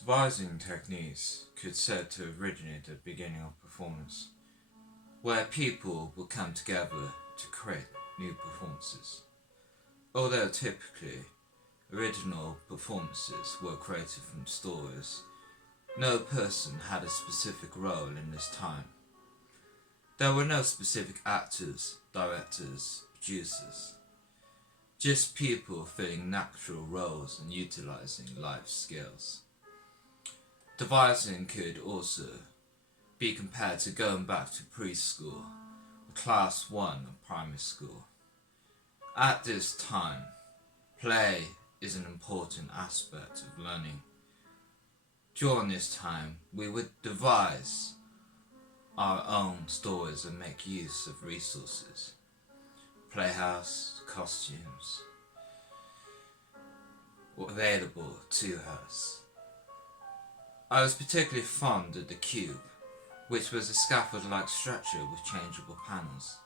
Devising techniques could said to originate at the beginning of performance, where people would come together to create new performances. Although typically original performances were created from stories, no person had a specific role in this time. There were no specific actors, directors, producers, just people filling natural roles and utilizing life skills. Devising could also be compared to going back to preschool or class 1 of primary school. At this time, play is an important aspect of learning. During this time, we would devise our own stories and make use of resources, playhouse, costumes, were available to us. I was particularly fond of the cube, which was a scaffold-like structure with changeable panels.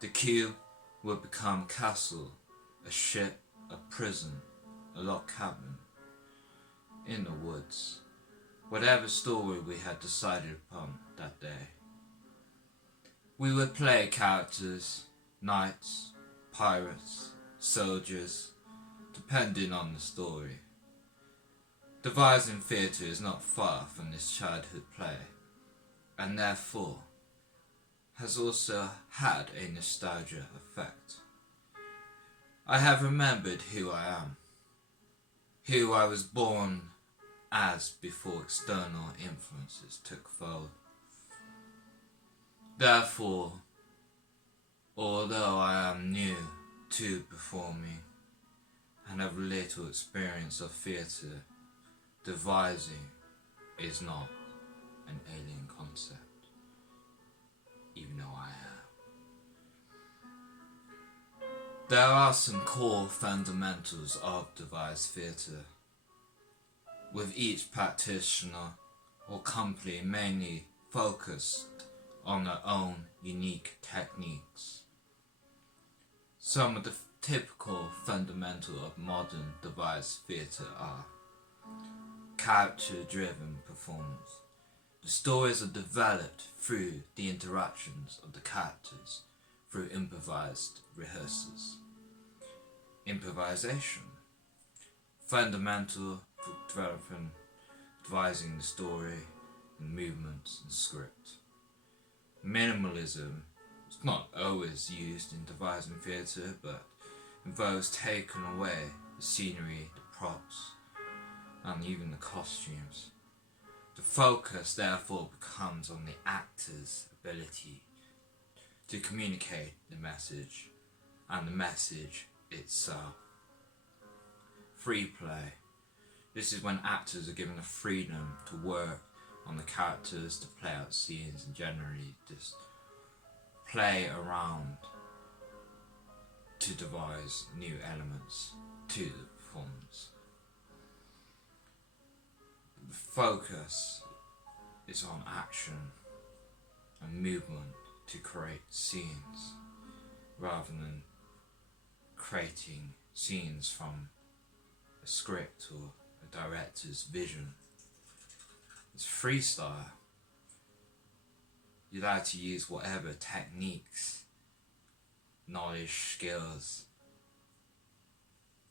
The cube would become a castle, a ship, a prison, a log cabin, in the woods, whatever story we had decided upon that day. We would play characters, knights, pirates, soldiers, depending on the story. Devising theatre is not far from this childhood play, and therefore has also had a nostalgia effect. I have remembered who I am, who I was born as before external influences took fold. Therefore, although I am new to performing and have little experience of theatre, devising is not an alien concept, even though I am. There are some core fundamentals of devised theatre, with each practitioner or company mainly focused on their own unique techniques. Some of the typical fundamentals of modern devised theatre are character-driven performance. The stories are developed through the interactions of the characters through improvised rehearsals. Improvisation, fundamental for devising the story and movements and script. Minimalism is not always used in devising theatre, but involves taking away the scenery, the props, and even the costumes. The focus therefore becomes on the actor's ability to communicate the message and the message itself. Free play. This is when actors are given the freedom to work on the characters, to play out scenes, and generally just play around to devise new elements to the performance. The focus is on action and movement to create scenes, rather than creating scenes from a script or a director's vision. It's freestyle. You're allowed to use whatever techniques, knowledge, skills,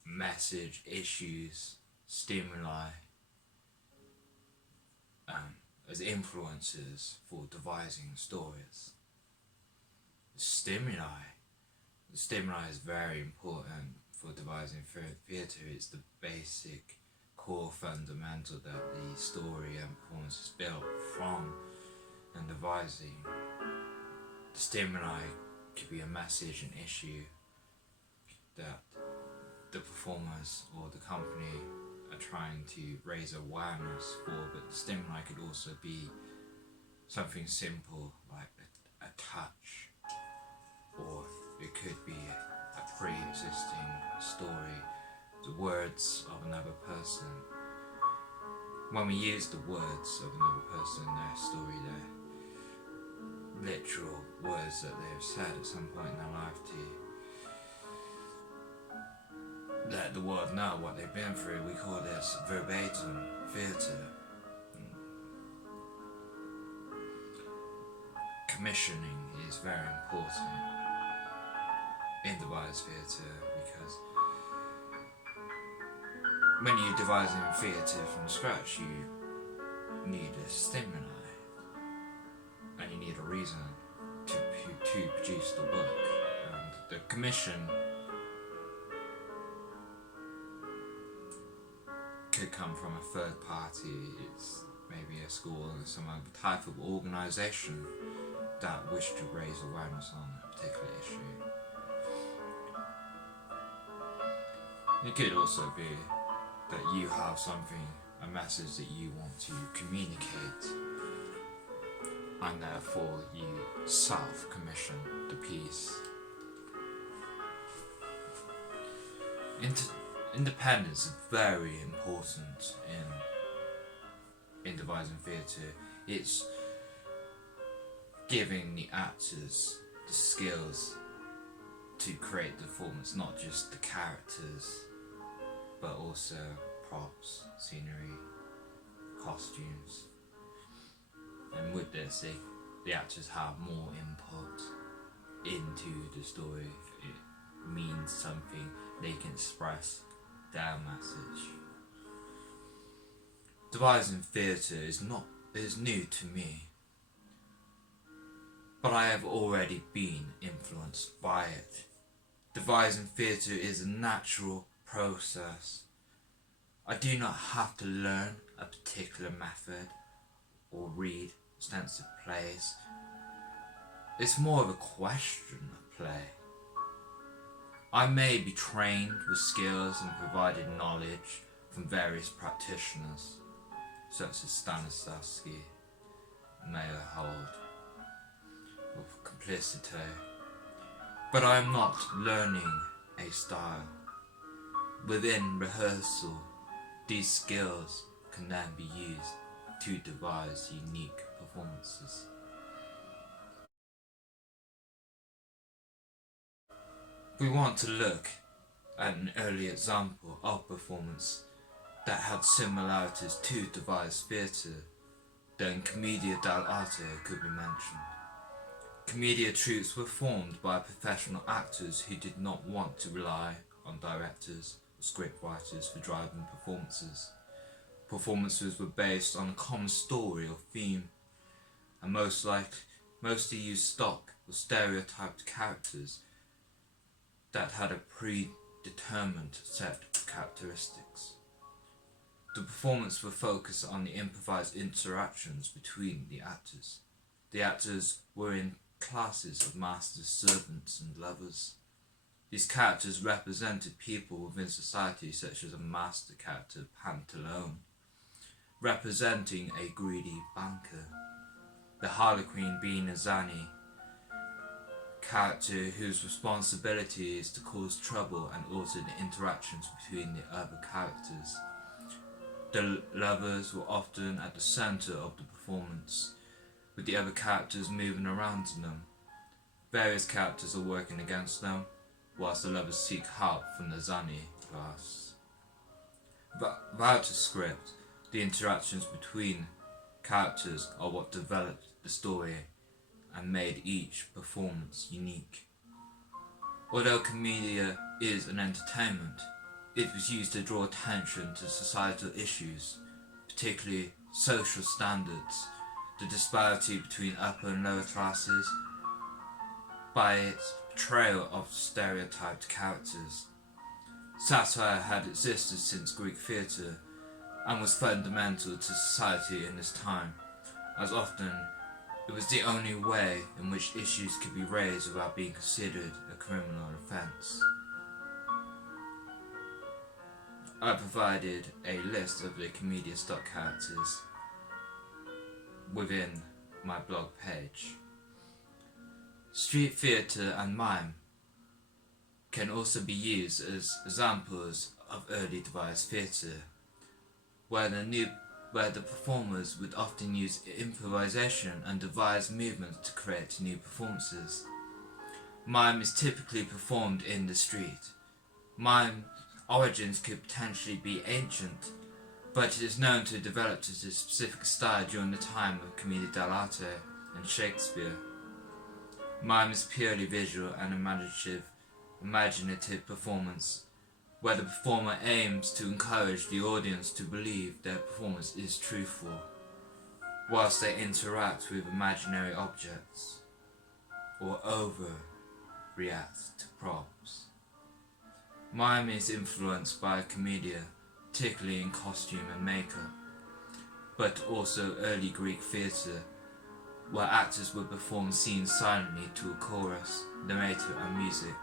message, issues, stimuli as influences for devising stories. The stimuli is very important for devising theatre. It's the basic core fundamental that the story and performance is built from, and devising. The stimuli could be a message, an issue that the performers or the company are trying to raise awareness for, but the stimuli could also be something simple like a touch, or it could be a pre-existing story, the words of another person. When we use the words of another person, their story, their literal words that they have said at some point in their life let the world know what they've been through. We call this verbatim theatre. Commissioning is very important in devised theatre, because when you're devising theatre from scratch, you need a stimuli and you need a reason to produce the work. And the commission could come from a third party. It's maybe a school or some other type of organisation that wish to raise awareness on a particular issue. It could also be that you have something, a message that you want to communicate, and therefore you self-commission the piece. Independence is very important in devising theatre. It's giving the actors the skills to create the performance, not just the characters, but also props, scenery, costumes. And with this, the actors have more input into the story. It means something, they can express their message. Devising theatre is new to me, but I have already been influenced by it. Devising theatre is a natural process. I do not have to learn a particular method or read extensive plays. It's more of a question of play. I may be trained with skills and provided knowledge from various practitioners, such as Stanislavski, Mayhew, or complicity, but I am not learning a style. Within rehearsal, these skills can then be used to devise unique performances. We want to look at an early example of performance that had similarities to devised theatre, then Commedia dell'arte could be mentioned. Commedia troupes were formed by professional actors who did not want to rely on directors or scriptwriters for driving performances. Performances were based on a common story or theme, and mostly used stock or stereotyped characters that had a predetermined set of characteristics. The performance were focused on the improvised interactions between the actors. The actors were in classes of masters, servants, and lovers. These characters represented people within society, such as a master character, Pantalone, representing a greedy banker, the Harlequin being a zany character whose responsibility is to cause trouble and alter the interactions between the other characters. The lovers were often at the centre of the performance, with the other characters moving around them. Various characters are working against them, whilst the lovers seek help from the zany class. Without a script, the interactions between characters are what developed the story and made each performance unique. Although Commedia is an entertainment, it was used to draw attention to societal issues, particularly social standards, the disparity between upper and lower classes, by its portrayal of stereotyped characters. Satire had existed since Greek theatre and was fundamental to society in this time, as often it was the only way in which issues could be raised without being considered a criminal offence. I provided a list of the Commedia stock characters within my blog page. Street theatre and mime can also be used as examples of early devised theatre, where the performers would often use improvisation and devise movements to create new performances. Mime is typically performed in the street. Mime origins could potentially be ancient, but it is known to have developed as a specific style during the time of Commedia dell'arte and Shakespeare. Mime is purely visual and imaginative performance, where the performer aims to encourage the audience to believe their performance is truthful, whilst they interact with imaginary objects, or overreact to props. Mime is influenced by commedia, particularly in costume and makeup, but also early Greek theatre, where actors would perform scenes silently to a chorus, narrator and music,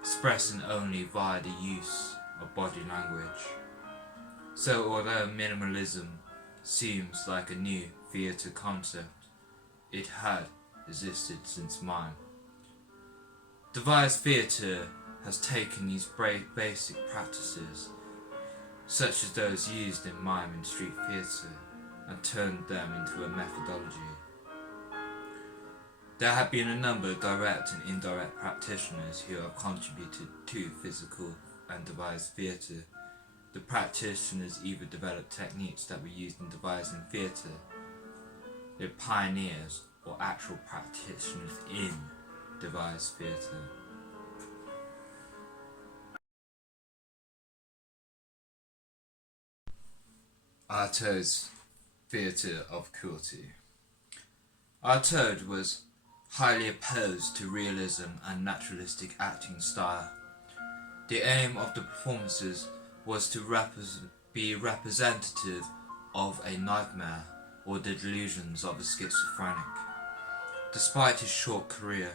expressing only via the use of body language. So although minimalism seems like a new theatre concept, it had existed since mime. Devised theatre has taken these basic practices, such as those used in mime and street theatre, and turned them into a methodology. There have been a number of direct and indirect practitioners who have contributed to physical and devised theatre. The practitioners either developed techniques that were used in devising theatre, they're pioneers or actual practitioners in devised theatre. Arto's theatre of cruelty. Arto was highly opposed to realism and naturalistic acting style. The aim of the performances was to be representative of a nightmare or the delusions of a schizophrenic. Despite his short career,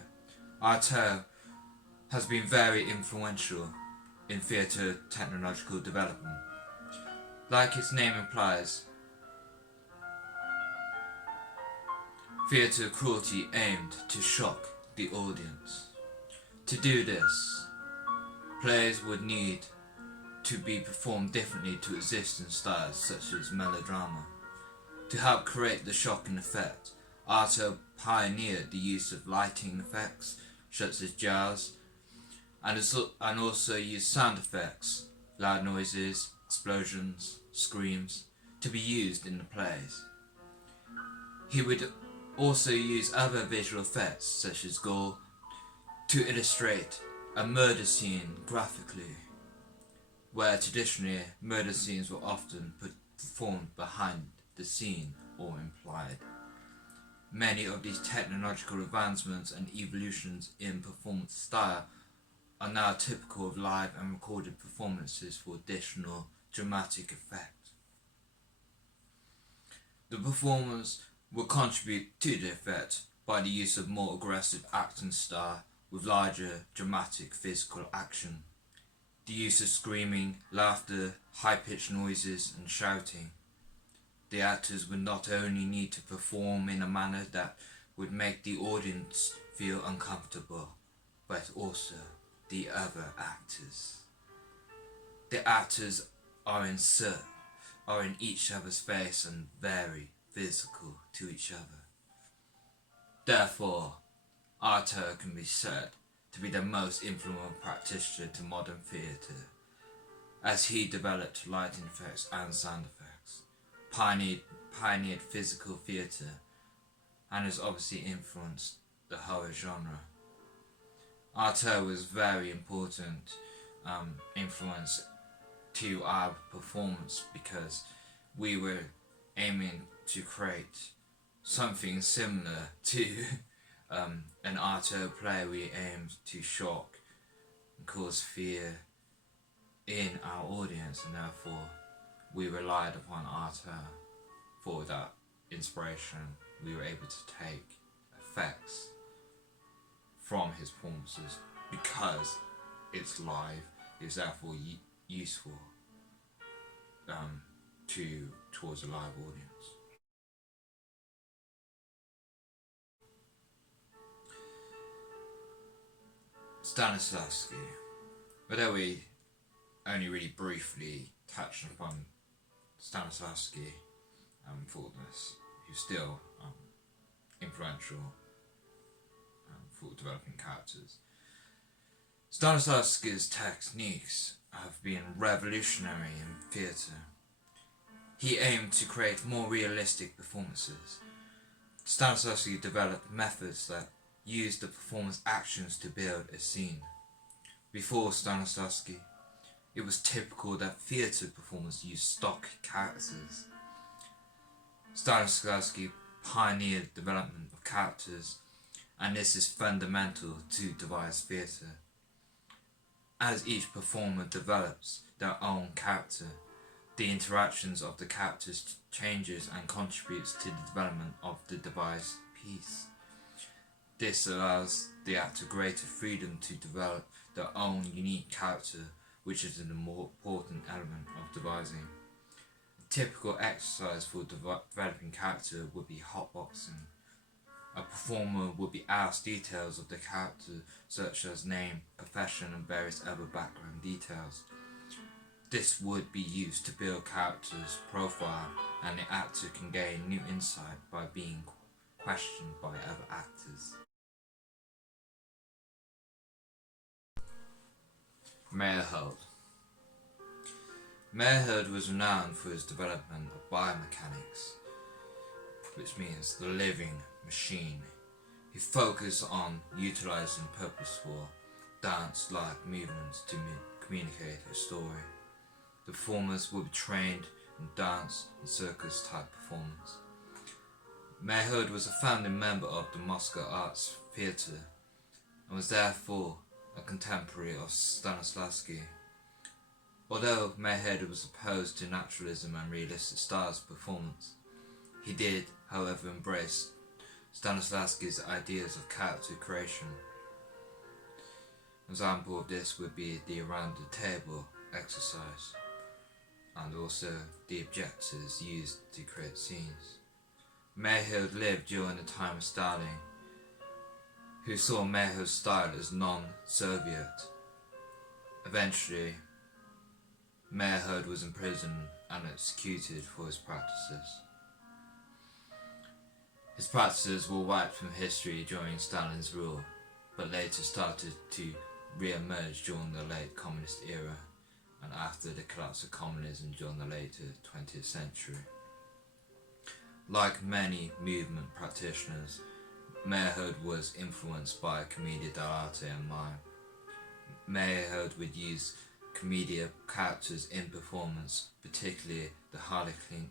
Arto has been very influential in theatre technological development. Like its name implies, theatre cruelty aimed to shock the audience. To do this, plays would need to be performed differently to existing styles such as melodrama. To help create the shocking effect, Arto pioneered the use of lighting effects such as jazz, and also used sound effects, loud noises, explosions, screams, to be used in the plays. He would also use other visual effects such as gore to illustrate a murder scene graphically, where traditionally murder scenes were often performed behind the scene or implied. Many of these technological advancements and evolutions in performance style are now typical of live and recorded performances for additional dramatic effect. The performers will contribute to the effect by the use of more aggressive acting style with larger dramatic physical action, the use of screaming, laughter, high-pitched noises and shouting. The actors would not only need to perform in a manner that would make the audience feel uncomfortable, but also the other actors. The actors are in each other's face and very physical to each other. Therefore, Arto can be said to be the most influential practitioner to modern theatre, as he developed lighting effects and sound effects, pioneered physical theatre, and has obviously influenced the horror genre. Arto was very important influence to our performance because we were aiming to create something similar to an Arto play. We aimed to shock and cause fear in our audience, and therefore we relied upon Arto for that inspiration. We were able to take effects from his performances because it's live. It's therefore useful towards a live audience. Stanislavski. Although we only really briefly touched upon Stanislavski for this, who's still influential for developing characters. Stanislavski's techniques have been revolutionary in theatre. He aimed to create more realistic performances. Stanislavski developed methods that used the performer's actions to build a scene. Before Stanislavski, it was typical that theatre performers used stock characters. Stanislavski pioneered the development of characters, and this is fundamental to devised theatre. As each performer develops their own character, the interactions of the characters changes and contributes to the development of the devised piece. This allows the actor greater freedom to develop their own unique character, which is an important element of devising. A typical exercise for developing character would be hotboxing. A performer would be asked details of the character, such as name, profession, and various other background details. This would be used to build character's profile, and the actor can gain new insight by being questioned by other actors. Mayhew. Mayhew was renowned for his development of biomechanics, which means the living machine. He focused on utilizing purposeful, dance-like movements to communicate a story. The performers would be trained in dance and circus-type performance. Mayhew was a founding member of the Moscow Arts Theatre and was therefore a contemporary of Stanislavski. Although Mayhew was opposed to naturalism and realistic styles of performance, he did, however, embrace Stanislavski's ideas of character creation. An example of this would be the around the table exercise, and also the objectives used to create scenes. Mayhew lived during the time of Stalin, who saw Mayhew's style as non-Soviet. Eventually, Mayhew was imprisoned and executed for his practices. His practices were wiped from history during Stalin's rule, but later started to re-emerge during the late communist era and after the collapse of communism during the later 20th century. Like many movement practitioners, Mayhew was influenced by commedia dell'arte and mime. Mayhew would use commedia characters in performance, particularly the Harlequin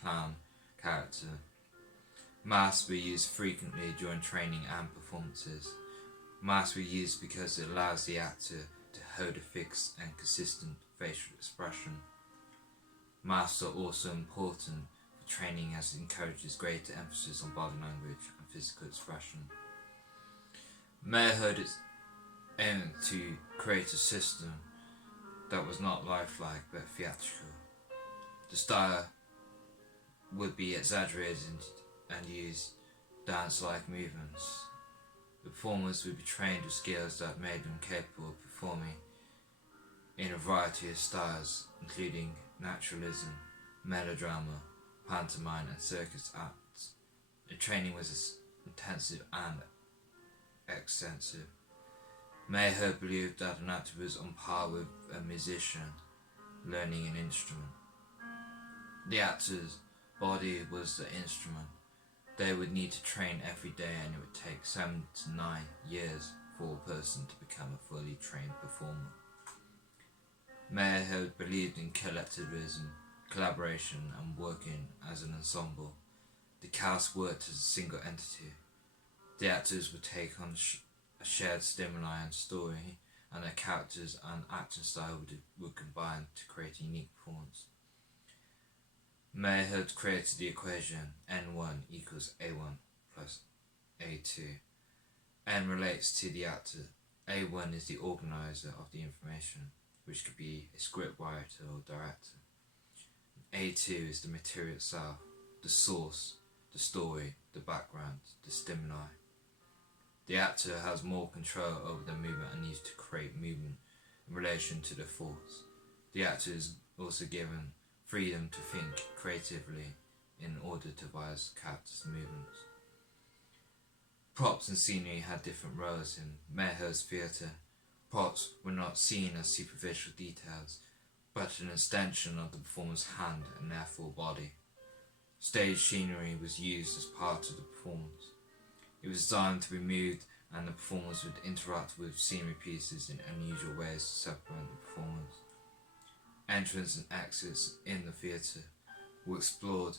clown character. Masks were used frequently during training and performances. Masks were used because it allows the actor to hold a fixed and consistent facial expression. Masks are also important for training as it encourages greater emphasis on body language and physical expression. Mayhew aimed to create a system that was not lifelike but theatrical. The style would be exaggerated and use dance-like movements. The performers would be trained with skills that made them capable of performing in a variety of styles, including naturalism, melodrama, pantomime, and circus acts. The training was intensive and extensive. Mayhew believed that an actor was on par with a musician learning an instrument. The actor's body was the instrument. They would need to train every day, and it would take 7 to 9 years for a person to become a fully trained performer. Mayhew believed in collectivism, collaboration, and working as an ensemble. The cast worked as a single entity. The actors would take on a shared stimuli and story, and their characters and acting style would combine to create a unique performance. Mayhew created the equation N1 equals A1 plus A2. N relates to the actor. A1 is the organizer of the information, which could be a scriptwriter or director. A2 is the material itself, the source, the story, the background, the stimuli. The actor has more control over the movement and needs to create movement in relation to the force. The actor is also given freedom to think creatively in order to devise characters' movements. Props and scenery had different roles in Mayhew's theatre. Props were not seen as superficial details, but an extension of the performer's hand and therefore body. Stage scenery was used as part of the performance. It was designed to be moved, and the performers would interact with scenery pieces in unusual ways to separate the performers. Entrance and exits in the theatre were explored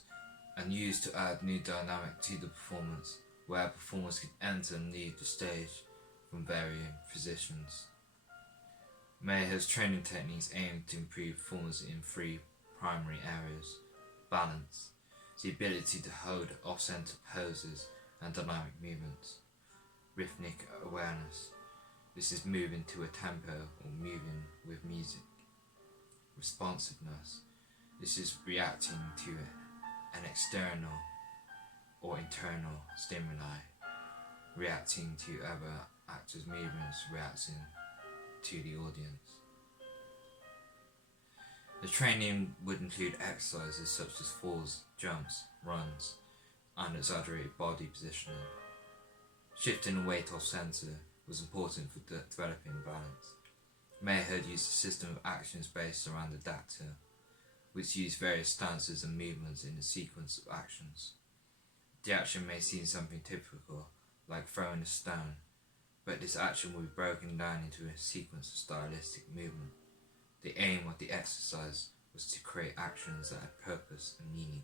and used to add new dynamic to the performance, where performers could enter and leave the stage from varying positions. Mayhew's training techniques aimed to improve performance in three primary areas: balance, the ability to hold off-center poses and dynamic movements; rhythmic awareness, this is moving to a tempo or moving with music; responsiveness, this is reacting to an external or internal stimuli, reacting to other actors' movements, reacting to the audience. The training would include exercises such as falls, jumps, runs, and exaggerated body positioning. Shifting the weight off centre was important for developing balance. Mayhew used a system of actions based around the dactyl, which used various stances and movements in a sequence of actions. The action may seem something typical, like throwing a stone, but this action will be broken down into a sequence of stylistic movement. The aim of the exercise was to create actions that had purpose and meaning.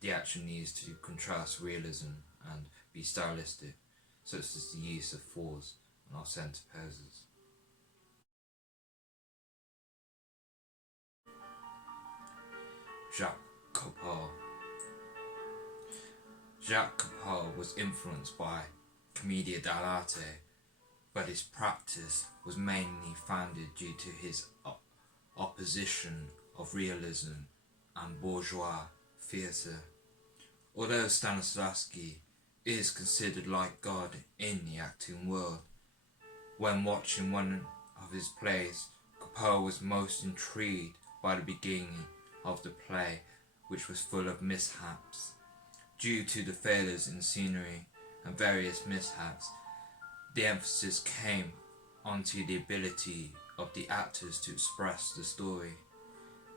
The action needs to contrast realism and be stylistic, such as the use of falls and off-center poses. Jacques LeCoch. Jacques LeCoch was influenced by Commedia dell'arte, but his practice was mainly founded due to his opposition of realism and bourgeois theatre. Although Stanislavski is considered like God in the acting world, when watching one of his plays, LeCoch was most intrigued by the beginning of the play, which was full of mishaps. Due to the failures in scenery and various mishaps, the emphasis came onto the ability of the actors to express the story.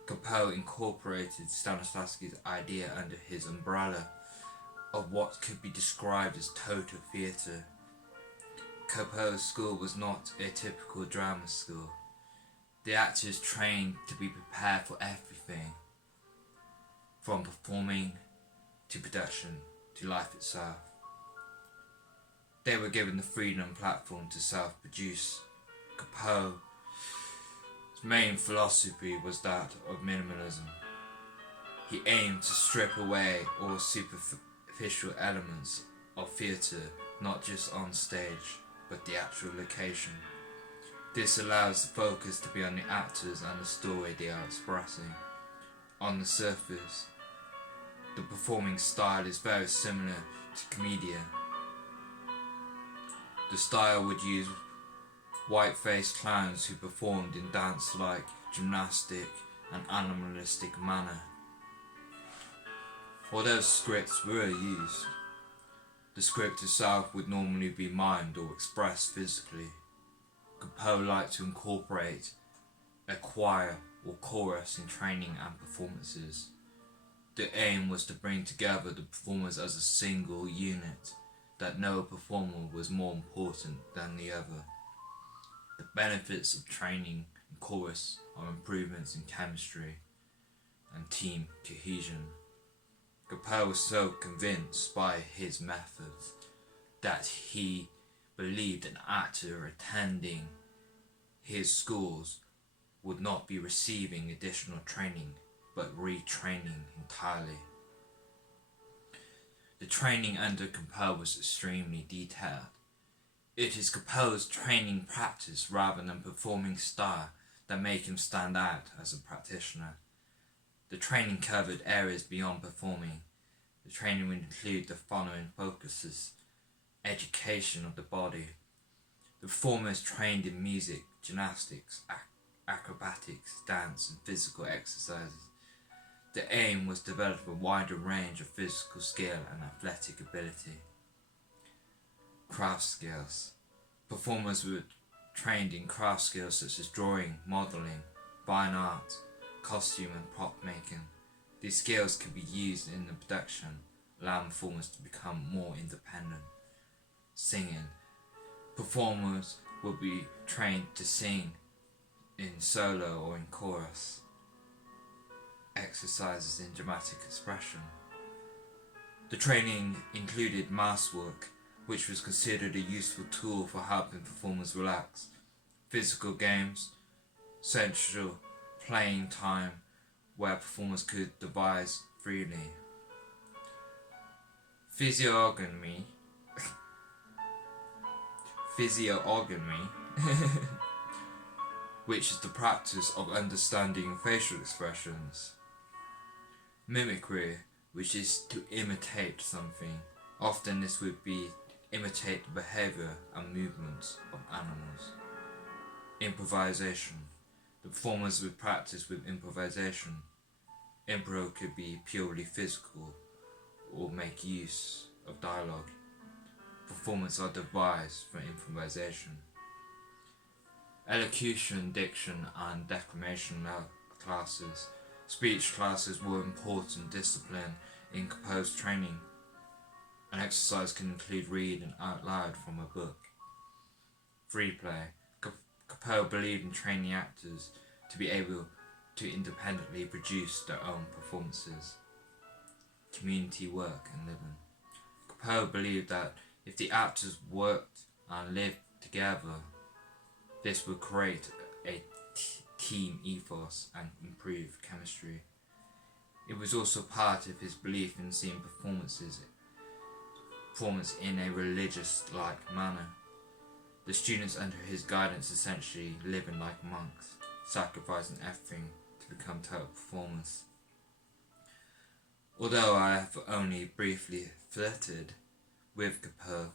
LeCoch incorporated Stanislavski's idea under his umbrella of what could be described as total theatre. LeCoch's school was not a typical drama school. The actors trained to be prepared for everything, from performing to production to life itself. They were given the freedom and platform to self-produce. LeCoch's main philosophy was that of minimalism. He aimed to strip away all superficial elements of theatre, not just on stage, but the actual location. This allows the focus to be on the actors and the story they are expressing. On the surface, the performing style is very similar to Commedia. The style would use white-faced clowns who performed in dance-like, gymnastic and animalistic manner. Although scripts were used, the script itself would normally be mimed or expressed physically. LeCoch liked to incorporate a choir or chorus in training and performances. The aim was to bring together the performers as a single unit, that no performer was more important than the other. The benefits of training in chorus are improvements in chemistry and team cohesion. LeCoch was so convinced by his methods that he believed an actor attending his schools would not be receiving additional training, but retraining entirely. The training under LeCoch was extremely detailed. It is LeCoch's training practice rather than performing style that make him stand out as a practitioner. The training covered areas beyond performing. The training would include the following focuses: education of the body. The performers trained in music, gymnastics, acrobatics, dance and physical exercises. The aim was to develop a wider range of physical skill and athletic ability. Craft skills. Performers would trained in craft skills such as drawing, modelling, fine art, costume and prop making. These skills could be used in the production, allowing performers to become more independent. Singing. Performers will be trained to sing in solo or in chorus. Exercises in dramatic expression. The training included mask work, which was considered a useful tool for helping performers relax. Physical games, central playing time, where performers could devise freely. Physiognomy, which is the practice of understanding facial expressions. Mimicry, which is to imitate something. Often this would be imitate the behaviour and movements of animals. Improvisation. The performers would practice with improvisation. Improv could be purely physical or make use of dialogue. Performances are devised for improvisation. Elocution, diction and declamation classes. Speech classes were important discipline in composed training. An exercise can include reading out loud from a book. Free play. Capel believed in training actors to be able to independently produce their own performances. Community work and living. Capel believed that if the actors worked and lived together, this would create a team ethos and improve chemistry. It was also part of his belief in seeing performance in a religious-like manner. The students under his guidance essentially living like monks, sacrificing everything to become total performers. Although I have only briefly flirted with Capel,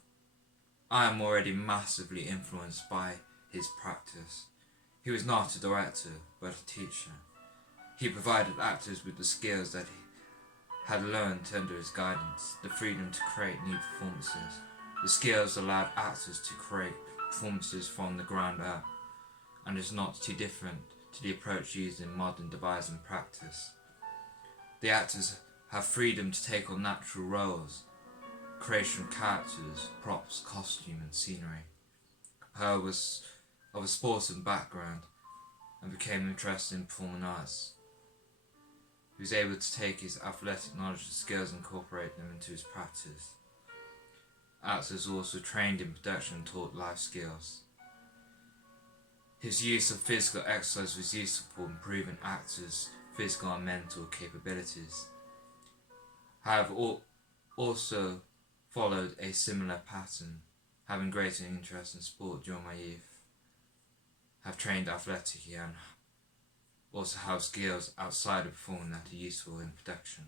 I am already massively influenced by his practice. He was not a director, but a teacher. He provided actors with the skills that he had learned under his guidance, the freedom to create new performances. The skills allowed actors to create performances from the ground up, and is not too different to the approach used in modern devising practice. The actors have freedom to take on natural roles, creation of characters, props, costume and scenery. Capel was of a sporting background and became interested in performing arts. He was able to take his athletic knowledge and skills and incorporate them into his practice. Actors also trained in production and taught life skills. His use of physical exercise was useful for improving actors' physical and mental capabilities. However, also followed a similar pattern, having greater interest in sport during my youth. Have trained athletically and also have skills outside of performing that are useful in production.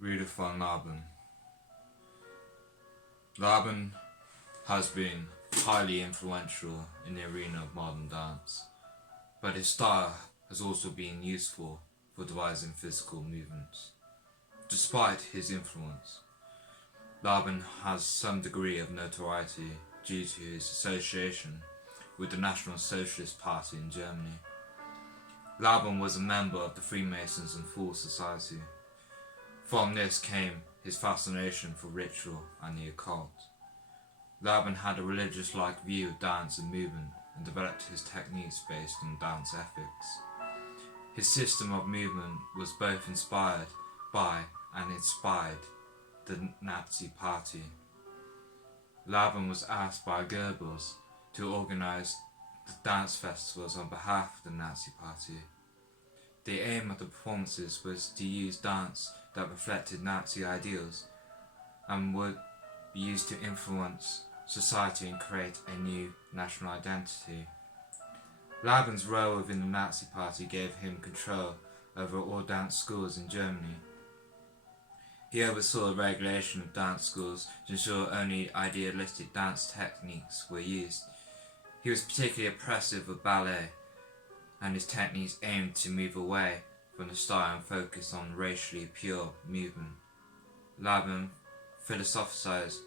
Rudolf von Laban. Laban has been highly influential in the arena of modern dance, but his style has also been useful for devising physical movements. Despite his influence, Laban has some degree of notoriety due to his association with the National Socialist Party in Germany. Laban was a member of the Freemasons and Fool Society. From this came his fascination for ritual and the occult. Laban had a religious-like view of dance and movement and developed his techniques based on dance ethics. His system of movement was both inspired by and inspired the Nazi Party. Laban was asked by Goebbels to organize the dance festivals on behalf of the Nazi Party. The aim of the performances was to use dance that reflected Nazi ideals and would be used to influence society and create a new national identity. Laban's role within the Nazi Party gave him control over all dance schools in Germany. He oversaw the regulation of dance schools to ensure only idealistic dance techniques were used. He was particularly oppressive of ballet, and his techniques aimed to move away from the start and focused on racially pure movement. Laban philosophized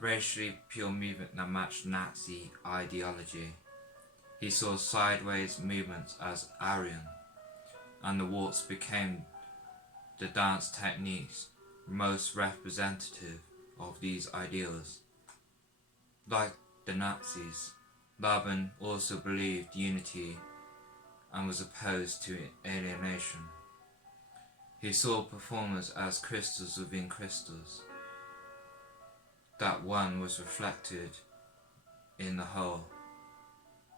racially pure movement that matched Nazi ideology. He saw sideways movements as Aryan, and the waltz became the dance techniques most representative of these ideals. Like the Nazis, Laban also believed unity and was opposed to alienation. He saw performers as crystals within crystals, that one was reflected in the whole,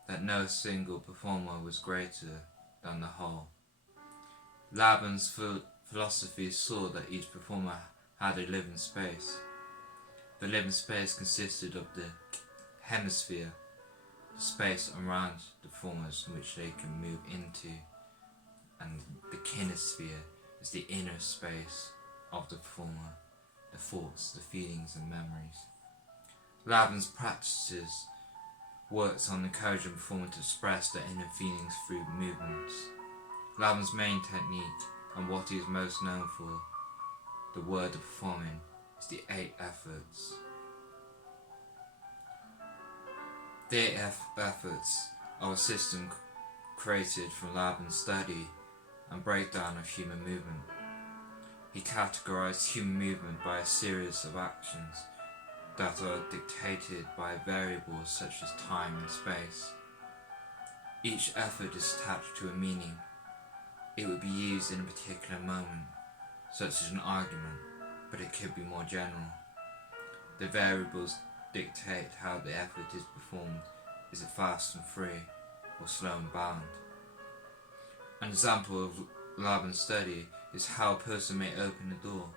that no single performer was greater than the whole. Laban's philosophy saw that each performer had a living space. The living space consisted of the hemisphere, the space around the performers in which they can move into, and the kinesphere is the inner space of the performer, the thoughts, the feelings and memories. Laban's practices worked on encouraging the performer to express their inner feelings through movements. Laban's main technique, and what he is most known for, the word of performing, is the 8 efforts. The 8 efforts are a system created from Laban's study and breakdown of human movement. He categorized human movement by a series of actions that are dictated by variables such as time and space. Each effort is attached to a meaning. It would be used in a particular moment, such as an argument, but it could be more general. The variables dictate how the effort is performed. Is it fast and free, or slow and bound? An example of Laban's study is how a person may open a door.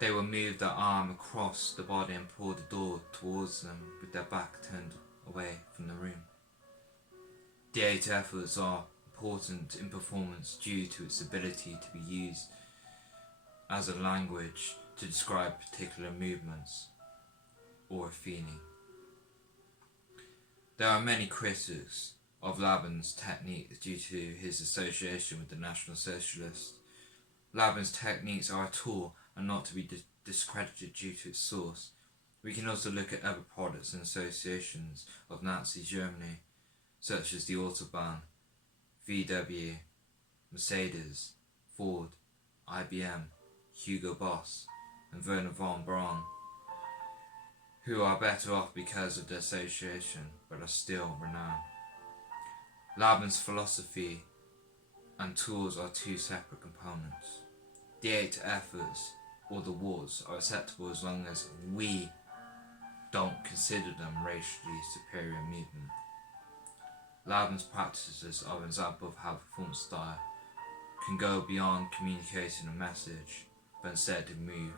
They will move their arm across the body and pull the door towards them with their back turned away from the room. The 8 efforts are important in performance due to its ability to be used as a language to describe particular movements or a feeling. There are many critics of Laban's techniques due to his association with the National Socialists. Laban's techniques are a tool and not to be discredited due to its source. We can also look at other products and associations of Nazi Germany, such as the Autobahn, VW, Mercedes, Ford, IBM, Hugo Boss, and Werner von Braun, who are better off because of their association, but are still renowned. Laban's philosophy and tools are 2 separate components. The 8 efforts, or the waltz, are acceptable as long as we don't consider them racially superior movement. Laban's practices are an example of how performance style can go beyond communicating a message, but instead move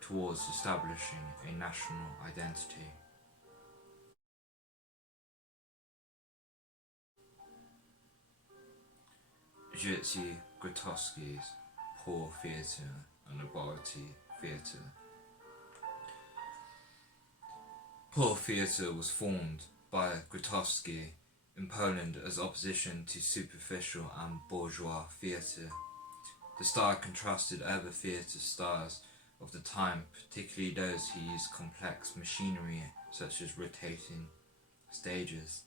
towards establishing a national identity. Jacques LeCoch's Poor Theatre and Laboratory Theatre. Poor Theatre was formed by LeCoch in Poland as opposition to superficial and bourgeois theatre. The style contrasted other theatre styles of the time, particularly those who used complex machinery such as rotating stages.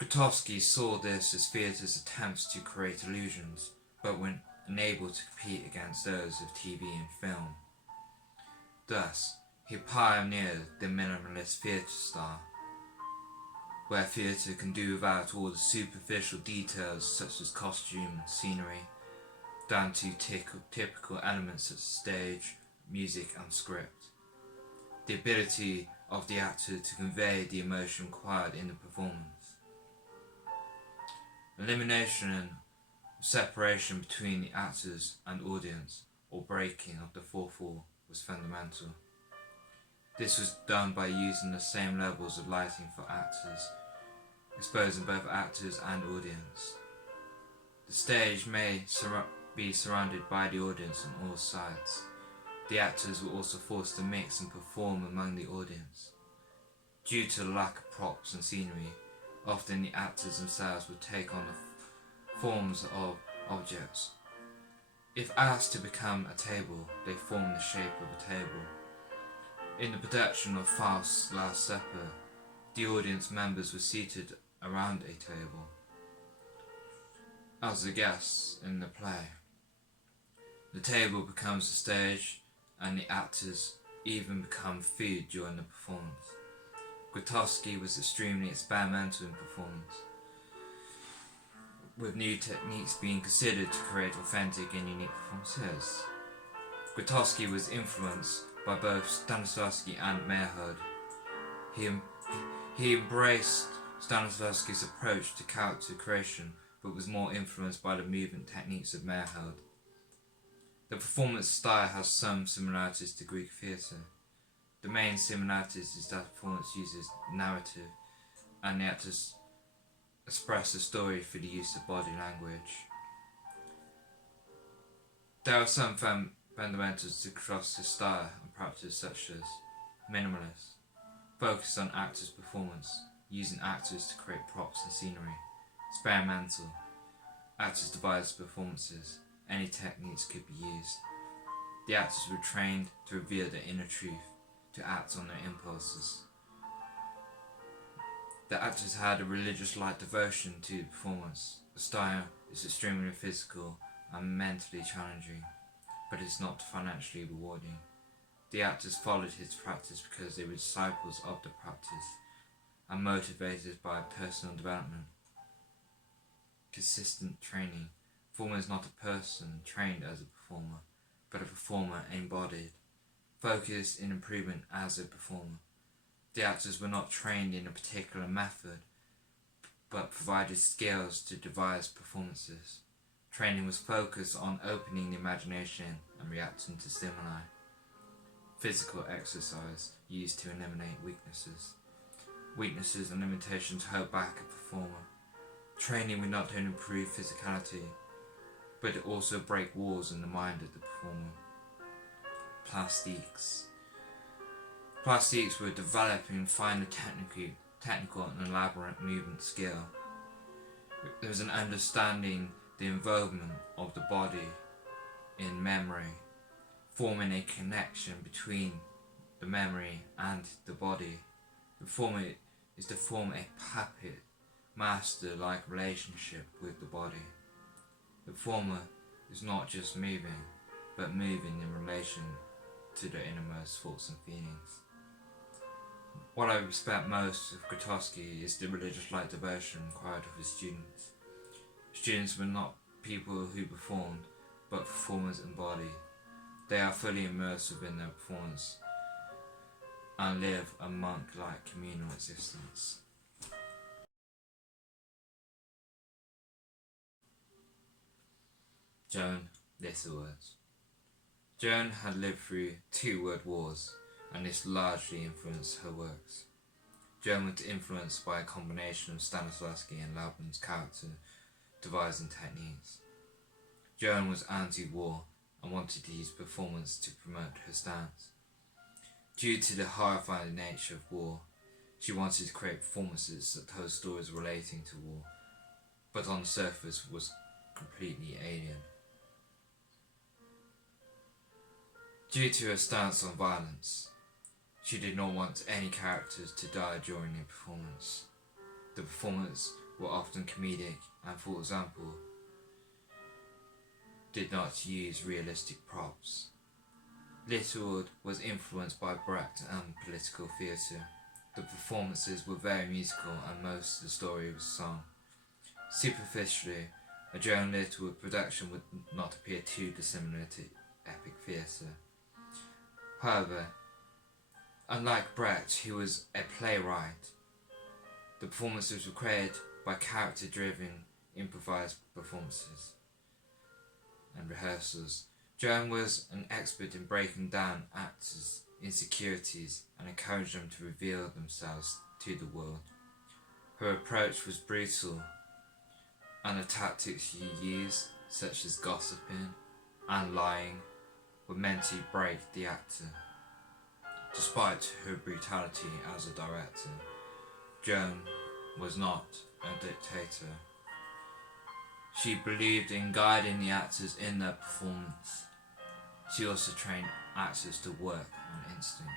LeCoch saw this as theatre's attempts to create illusions, but were unable to compete against those of TV and film. Thus, he pioneered the minimalist theatre style, where theatre can do without all the superficial details such as costume and scenery, down to typical elements such as stage, music and script. The ability of the actor to convey the emotion required in the performance. Elimination and separation between the actors and audience, or breaking of the fourth wall, was fundamental. This was done by using the same levels of lighting for actors, exposing both actors and audience. The stage may be surrounded by the audience on all sides. The actors were also forced to mix and perform among the audience. Due to the lack of props and scenery, Often the actors themselves would take on the forms of objects. If asked to become a table, they formed the shape of a table. In the production of Faust's Last Supper, the audience members were seated around a table as the guests in the play. The table becomes the stage, and the actors even become food during the performance. Grotowski was extremely experimental in performance, with new techniques being considered to create authentic and unique performances. Grotowski was influenced by both Stanislavski and Mayhew. He embraced Stanislavski's approach to character creation, but was more influenced by the movement techniques of Mayhew. The performance style has some similarities to Greek theatre. The main similarities is that performance uses narrative, and the actors express the story through the use of body language. There are some fundamentals to Grotowski's style and practice, such as minimalist, focus on actors' performance, using actors to create props and scenery; experimental, actors devise performances, any techniques could be used. The actors were trained to reveal their inner truth, to act on their impulses. The actors had a religious-like devotion to the performance. The style is extremely physical and mentally challenging, but it's not financially rewarding. The actors followed his practice because they were disciples of the practice and motivated by personal development. Consistent training. A performer is not a person trained as a performer, but a performer embodied, focused in improvement as a performer. The actors were not trained in a particular method, but provided skills to devise performances. Training was focused on opening the imagination and reacting to stimuli. Physical exercise used to eliminate weaknesses. Weaknesses and limitations hold back a performer. Training would not only improve physicality, but it also break walls in the mind of the performer. Plastiques. Plastiques were developing finer technical and elaborate movement skill. There was an understanding the involvement of the body in memory, forming a connection between the memory and the body. The performer is to form a puppet, master-like relationship with the body. The performer is not just moving, but moving in relation to their innermost thoughts and feelings. What I respect most of Grotowski is the religious-like devotion required of his students. Students were not people who performed, but performers embodied. They are fully immersed within their performance and live a monk-like communal existence. Joan Littlewood. Joan had lived through 2 world wars, and this largely influenced her works. Joan was influenced by a combination of Stanislavski and Laban's character devising techniques. Joan was anti-war and wanted to use performance to promote her stance. Due to the horrifying nature of war, she wanted to create performances that told stories relating to war, but on the surface was completely alien. Due to her stance on violence, she did not want any characters to die during a performance. The performances were often comedic and, for example, did not use realistic props. Littlewood was influenced by Brecht and political theatre. The performances were very musical and most of the story was sung. Superficially, a Joan Littlewood production would not appear too dissimilar to epic theatre. However, unlike Brecht, who was a playwright, the performances were created by character-driven, improvised performances and rehearsals. Joan was an expert in breaking down actors' insecurities and encouraging them to reveal themselves to the world. Her approach was brutal, and the tactics she used, such as gossiping and lying, were meant to break the actor. Despite her brutality as a director, Joan was not a dictator. She believed in guiding the actors in their performance. She also trained actors to work on instinct.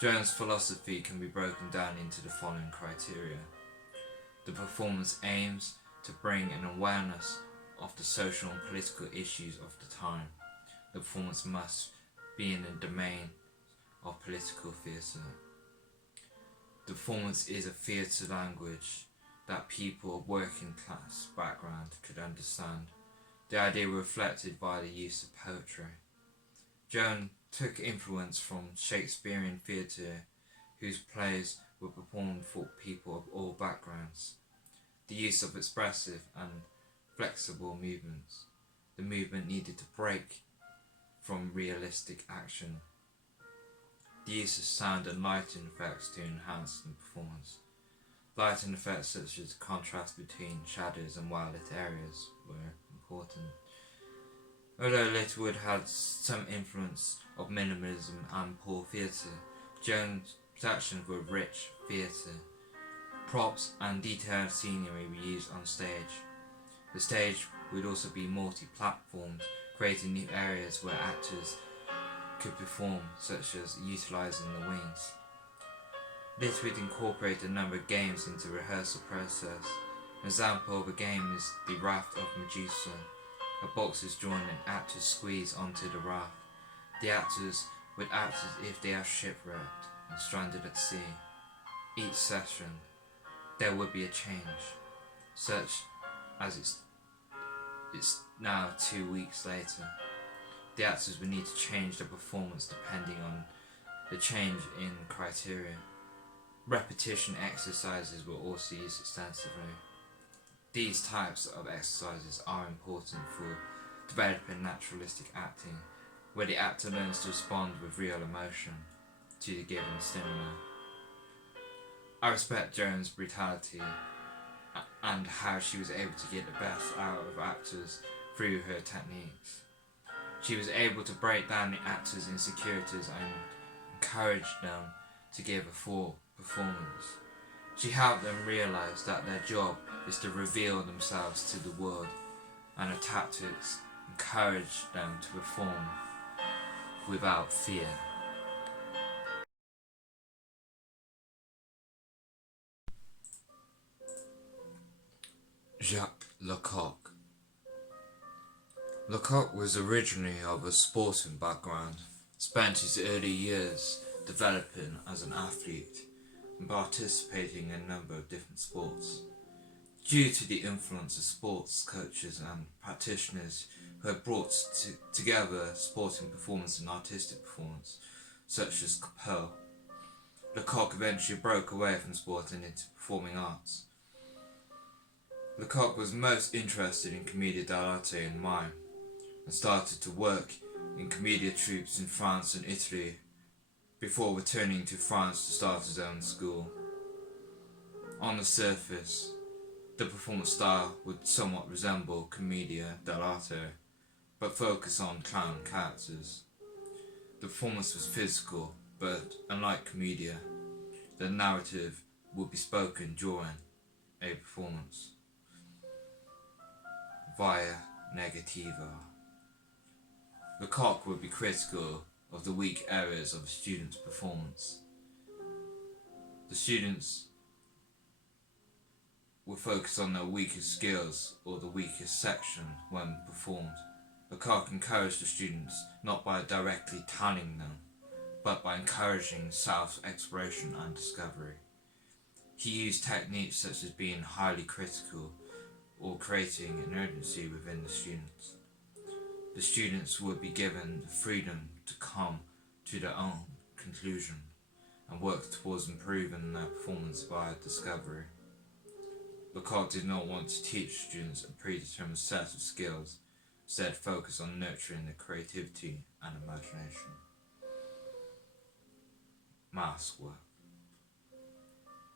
Joan's philosophy can be broken down into the following criteria. The performance aims to bring an awareness of the social and political issues of the time. The performance must be in the domain of political theatre. The performance is a theatre language that people of working class background could understand. The idea reflected by the use of poetry. Joan took influence from Shakespearean theatre, whose plays were performed for people of all backgrounds. The use of expressive and flexible movements. The movement needed to break from realistic action. The use of sound and lighting effects to enhance the performance. Lighting effects such as the contrast between shadows and well-lit areas were important. Although Littlewood had some influence of minimalism and poor theatre, Joan's productions were rich theatre. Props and detailed scenery were used on stage. The stage would also be multi-platformed, creating new areas where actors could perform, such as utilising the wings. This would incorporate a number of games into the rehearsal process. An example of a game is the Raft of Medusa. A box is drawn and actors squeeze onto the raft. The actors would act as if they are shipwrecked and stranded at sea. Each session, there would be a change, such as it's now 2 weeks later. The actors would need to change their performance depending on the change in criteria. Repetition exercises were also used extensively. These types of exercises are important for developing naturalistic acting, where the actor learns to respond with real emotion to the given stimuli. I respect Joan's brutality and how she was able to get the best out of actors through her techniques. She was able to break down the actors' insecurities and encourage them to give a full performance. She helped them realise that their job is to reveal themselves to the world, and her tactics encouraged them to perform without fear. Jacques LeCoch. LeCoch was originally of a sporting background, spent his early years developing as an athlete and participating in a number of different sports. Due to the influence of sports coaches and practitioners who had brought together sporting performance and artistic performance, such as Capel, LeCoch eventually broke away from sport and into performing arts. LeCoch was most interested in commedia dell'arte and mime, and started to work in commedia troupes in France and Italy before returning to France to start his own school. On the surface, the performance style would somewhat resemble commedia dell'arte, but focus on clown characters. The performance was physical, but unlike commedia, the narrative would be spoken during a performance via negativa. LeCoch would be critical of the weak areas of the students' performance. The students would focus on their weakest skills or the weakest section when performed. LeCoch encouraged the students not by directly telling them, but by encouraging self-exploration and discovery. He used techniques such as being highly critical or creating an urgency within the students. The students would be given the freedom to come to their own conclusion and work towards improving their performance via discovery. LeCoch did not want to teach students a predetermined set of skills, instead focus on nurturing their creativity and imagination. Mask work.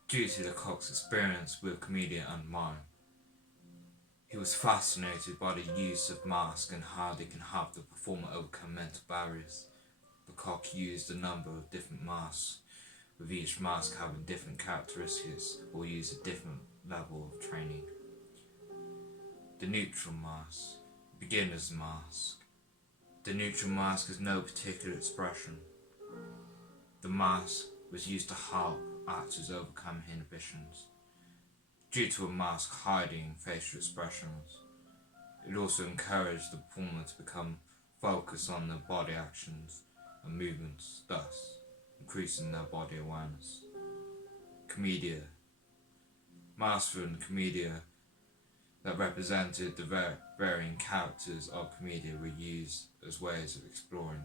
Due to LeCoch's experience with commedia and mime, he was fascinated by the use of masks and how they can help the performer overcome mental barriers. LeCoch used a number of different masks with each mask having different characteristics or use a different level of training. The neutral mask, beginner's mask. The neutral mask has no particular expression. The mask was used to help actors overcome inhibitions. Due to a mask hiding facial expressions, it also encouraged the performer to become focused on their body actions and movements, thus increasing their body awareness. Commedia. Masks from commedia that represented the varying characters of commedia were used as ways of exploring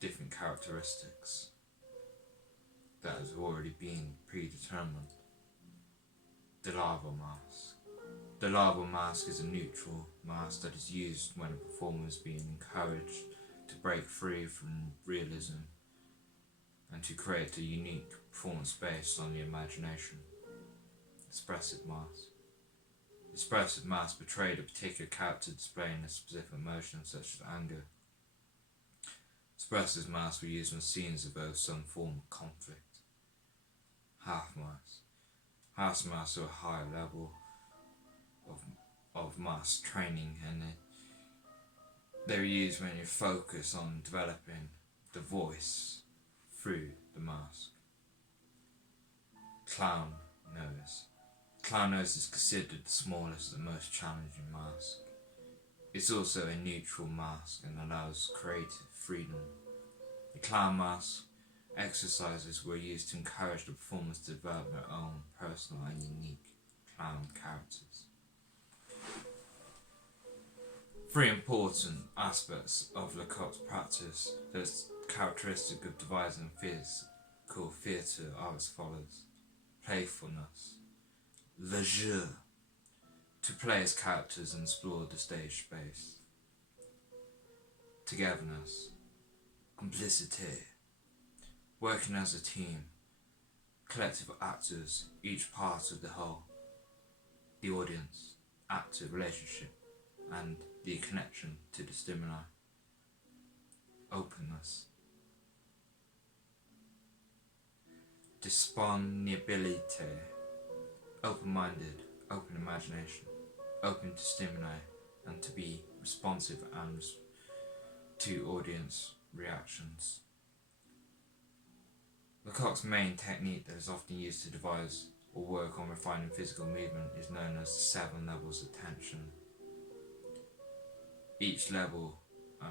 different characteristics that has already been predetermined. The lava mask. The lava mask is a neutral mask that is used when a performer is being encouraged to break free from realism and to create a unique performance based on the imagination. Expressive mask. Expressive mask portrayed a particular character displaying a specific emotion such as anger. Expressive masks were used when scenes evoked some form of conflict. Half masks. Half masks are a higher level of mask training, and they're used when you focus on developing the voice through the mask. Clown nose. Clown nose is considered the smallest and most challenging mask. It's also a neutral mask and allows creative freedom. The clown mask exercises were used to encourage the performers to develop their own personal and unique clown characters. Three important aspects of LeCoch's practice that's characteristic of devising physical theatre are as follows. Playfulness. Le jeu. To play as characters and explore the stage space. Togetherness. Complicity. Working as a team. Collective actors, each part of the whole. The audience, actor relationship, and the connection to the stimuli. Openness. Disponibility. Open-minded, open imagination, open to stimuli, and to be responsive and to audience reactions. LeCoch's main technique that is often used to devise or work on refining physical movement is known as the 7 levels of tension. Each level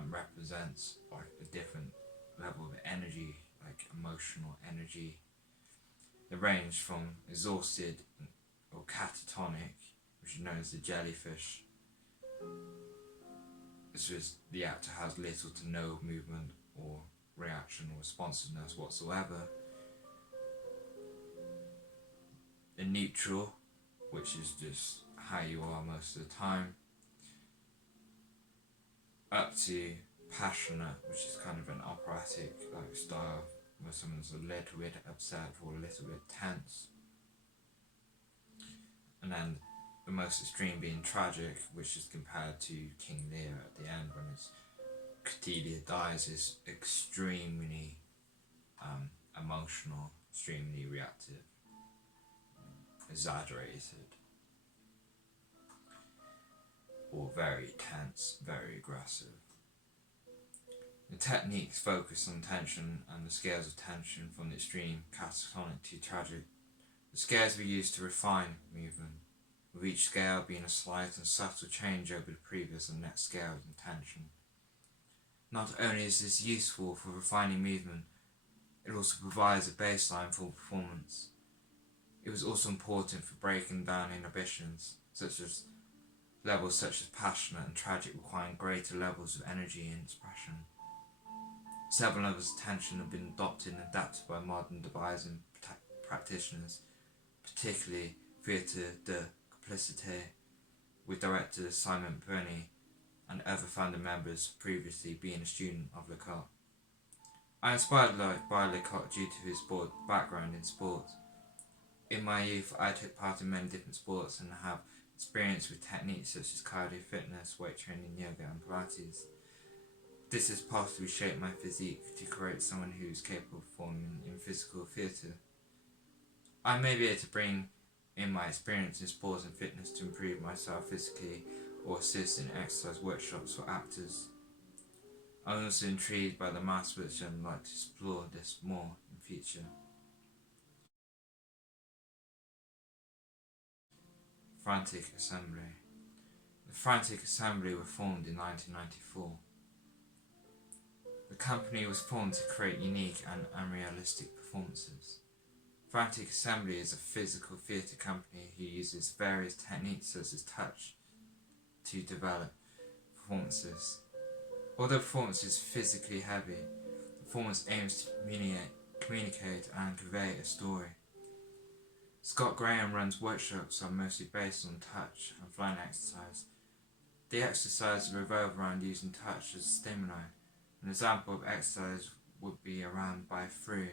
represents like a different level of energy, like emotional energy. They range from exhausted or catatonic, which is known as the jellyfish. This is the actor has little to no movement or reaction or responsiveness whatsoever. The neutral, which is just how you are most of the time. Up to passionate, which is kind of an operatic like style, where someone's a little bit upset or a little bit tense. And then the most extreme being tragic, which is compared to King Lear at the end when Cordelia dies, is extremely emotional, extremely reactive, exaggerated, or very tense, very aggressive. The techniques focus on tension and the scales of tension from the extreme catatonic to tragic. The scales were used to refine movement, with each scale being a slight and subtle change over the previous and next scales in tension. Not only is this useful for refining movement, it also provides a baseline for performance. It was also important for breaking down inhibitions, such as levels such as passionate and tragic requiring greater levels of energy and expression. 7 levels of tension have been adopted and adapted by modern devising practitioners, particularly Theatre de Complicity, with director Simon Burney and other founder members previously being a student of LeCoch. I am inspired by LeCoch due to his sport background in sports. In my youth, I took part in many different sports and have experience with techniques such as cardio, fitness, weight training, yoga and Pilates. This has partially shaped my physique to create someone who is capable of performing in physical theatre. I may be able to bring in my experience in sports and fitness to improve myself physically or assist in exercise workshops for actors. I'm also intrigued by the mass which and would like to explore this more in future. Frantic Assembly. The Frantic Assembly were formed in 1994. The company was formed to create unique and unrealistic performances. Frantic Assembly is a physical theatre company who uses various techniques such as touch to develop performances. Although the performance is physically heavy, the performance aims to communicate and convey a story. Scott Graham runs workshops are mostly based on touch and flying exercise. The exercises revolve around using touch as stimuli. An example of exercise would be around by through.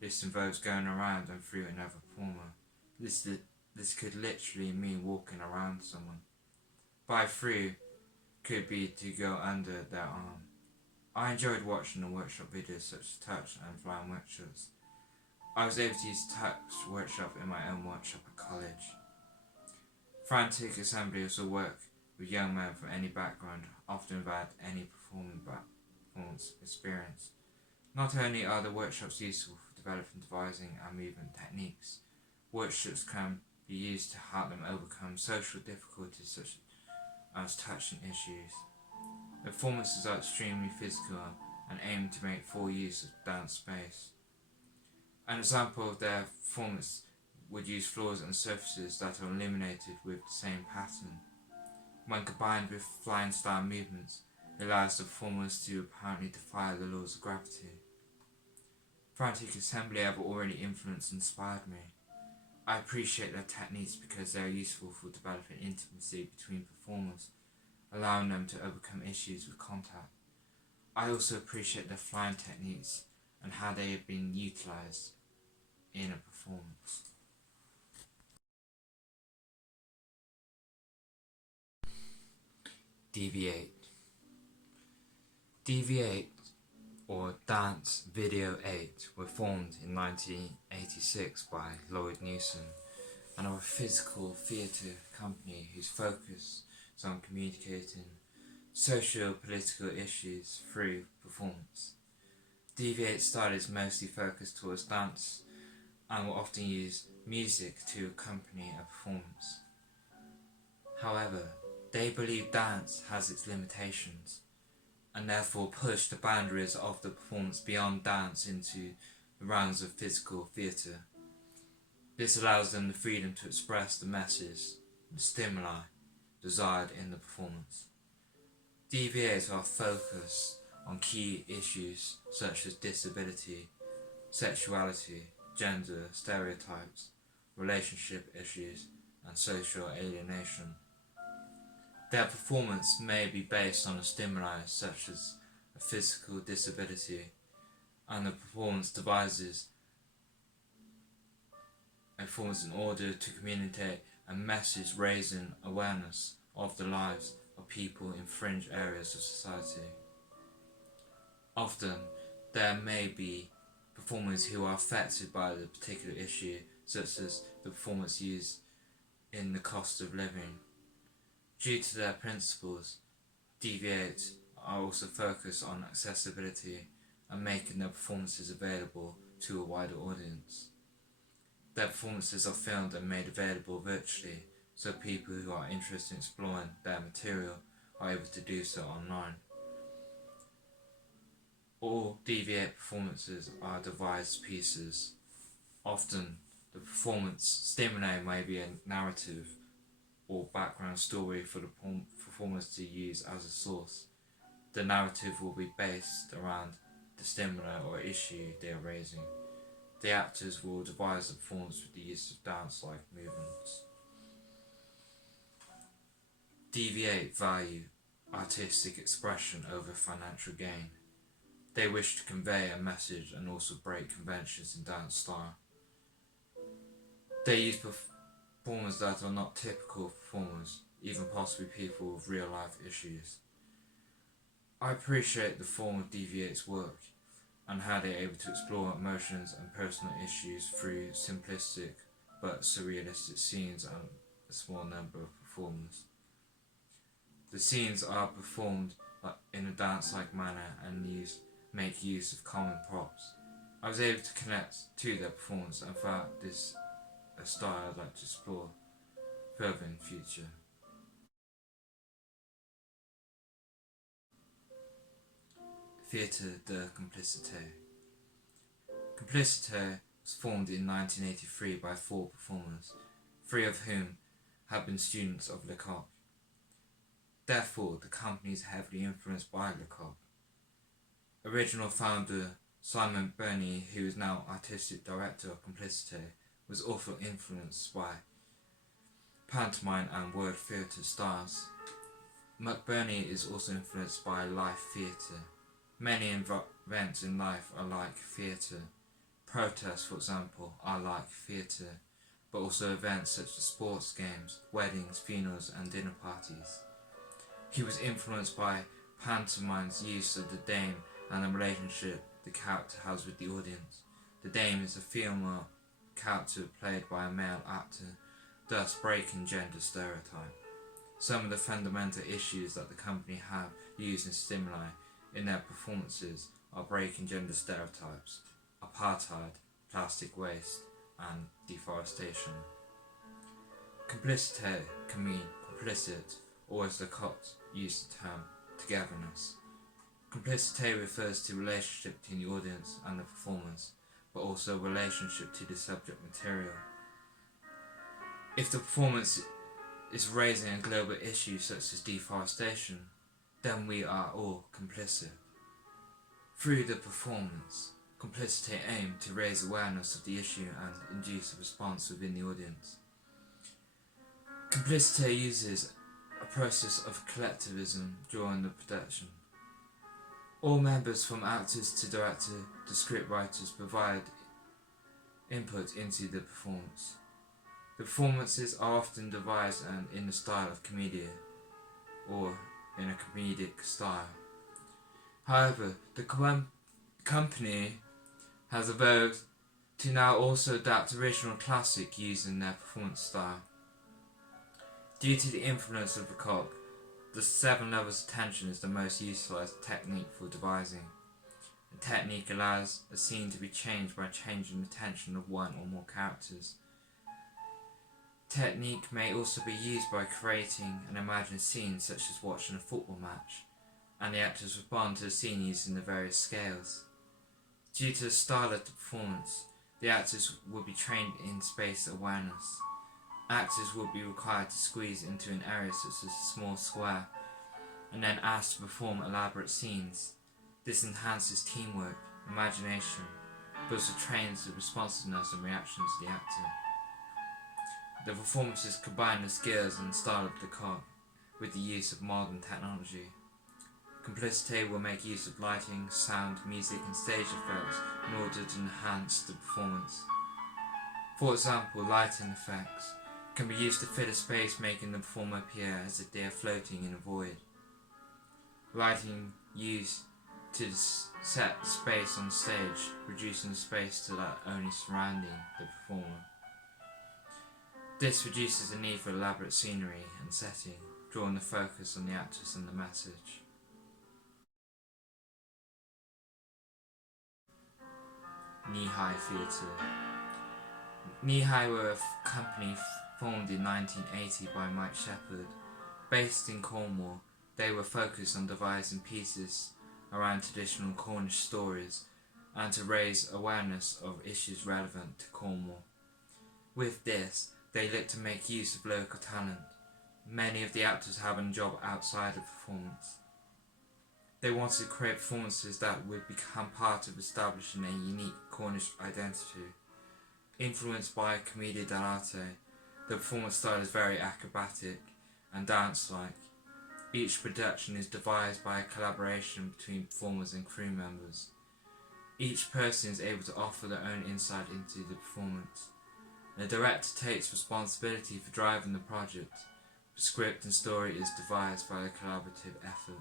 This involves going around and through another performer. This could literally mean walking around someone. By through could be to go under their arm. I enjoyed watching the workshop videos such as touch and flying workshops. I was able to use touch workshop in my own workshop at college. Frantic Assembly also work with young men from any background, often without any performance experience. Not only are the workshops useful for developing devising and movement techniques, workshops can be used to help them overcome social difficulties such as touching issues. The performances are extremely physical and aim to make full use of dance space. An example of their performance would use floors and surfaces that are illuminated with the same pattern. When combined with flying style movements, it allows the performers to apparently defy the laws of gravity. Frantic Assembly have already influenced and inspired me. I appreciate their techniques because they are useful for developing intimacy between performers, allowing them to overcome issues with contact. I also appreciate their flying techniques and how they have been utilised in a performance. Deviate. Deviate, or Dance Video 8, were formed in 1986 by Lloyd Newson and are a physical theatre company whose focus is on communicating socio-political issues through performance. Deviate style is mostly focused towards dance and will often use music to accompany a performance. However, they believe dance has its limitations and therefore push the boundaries of the performance beyond dance into the realms of physical theatre. This allows them the freedom to express the message and stimuli desired in the performance. Deviates are focused on key issues such as disability, sexuality, gender stereotypes, relationship issues, and social alienation. Their performance may be based on a stimuli such as a physical disability, and the performance devises a performance in order to communicate a message raising awareness of the lives of people in fringe areas of society. Often, there may be performers who are affected by the particular issue, such as the performance used in the cost of living. Due to their principles, Deviate are also focused on accessibility and making their performances available to a wider audience. Their performances are filmed and made available virtually, so people who are interested in exploring their material are able to do so online. All Deviate performances are devised pieces. Often, the performance stimuli may be a narrative or background story for the performers to use as a source. The narrative will be based around the stimuli or issue they are raising. The actors will devise the performance with the use of dance-like movements. Deviate value artistic expression over financial gain. They wish to convey a message and also break conventions in dance style. They use performers that are not typical performers, even possibly people with real life issues. I appreciate the form of deviate's work and how they are able to explore emotions and personal issues through simplistic but surrealistic scenes and a small number of performers. The scenes are performed in a dance-like manner and make use of common props. I was able to connect to their performance and found this a style I'd like to explore further in the future. Theatre de Complicité. Complicité was formed in 1983 by 4 performers, 3 of whom had been students of LeCoch. Therefore, the company is heavily influenced by LeCoch. Original founder Simon Burney, who is now artistic director of Complicité, was also influenced by pantomime and word theatre styles. McBurney is also influenced by life theatre. Many events in life are like theatre. Protests, for example, are like theatre, but also events such as sports games, weddings, funerals and dinner parties. He was influenced by pantomime's use of the dame and the relationship the character has with the audience. The dame is a female character played by a male actor, thus breaking gender stereotype. Some of the fundamental issues that the company have used as stimuli in their performances are breaking gender stereotypes, apartheid, plastic waste, and deforestation. Complicité can mean complicit, or as LeCoch used the term, togetherness. Complicité refers to relationship between the audience and the performers, but also relationship to the subject material. If the performance is raising a global issue such as deforestation, then we are all complicit. Through the performance, Complicité aimed to raise awareness of the issue and induce a response within the audience. Complicité uses a process of collectivism during the production. All members, from actors to director to script writers, provide input into the performance. The performances are often devised and in the style of commedia, or in a comedic style. However, the company has evolved to now also adapt original classic using their performance style. Due to the influence of LeCoch, the 7 levels of tension is the most utilised technique for devising. The technique allows a scene to be changed by changing the tension of one or more characters. Technique may also be used by creating an imagined scene such as watching a football match, and the actors respond to the scene using the various scales. Due to the style of the performance, the actors will be trained in space awareness. Actors will be required to squeeze into an area such as a small square, and then asked to perform elaborate scenes. This enhances teamwork, imagination, but also trains the responsiveness and reaction to the actor. The performances combine the skills and style of LeCoch with the use of modern technology. Complicité will make use of lighting, sound, music and stage effects in order to enhance the performance. For example, lighting effects can be used to fill a space, making the performer appear as if they are floating in a void. Lighting used to set the space on stage, reducing the space to that only surrounding the performer. This reduces the need for elaborate scenery and setting, drawing the focus on the actors and the message. Kneehigh Theatre. Kneehigh were a company formed in 1980 by Mike Shepherd. Based in Cornwall, they were focused on devising pieces around traditional Cornish stories and to raise awareness of issues relevant to Cornwall. With this, they looked to make use of local talent. Many of the actors have a job outside of performance. They wanted to create performances that would become part of establishing a unique Cornish identity. Influenced by commedia dell'arte, the performance style is very acrobatic and dance-like. Each production is devised by a collaboration between performers and crew members. Each person is able to offer their own insight into the performance. The director takes responsibility for driving the project. The script and story is devised by a collaborative effort.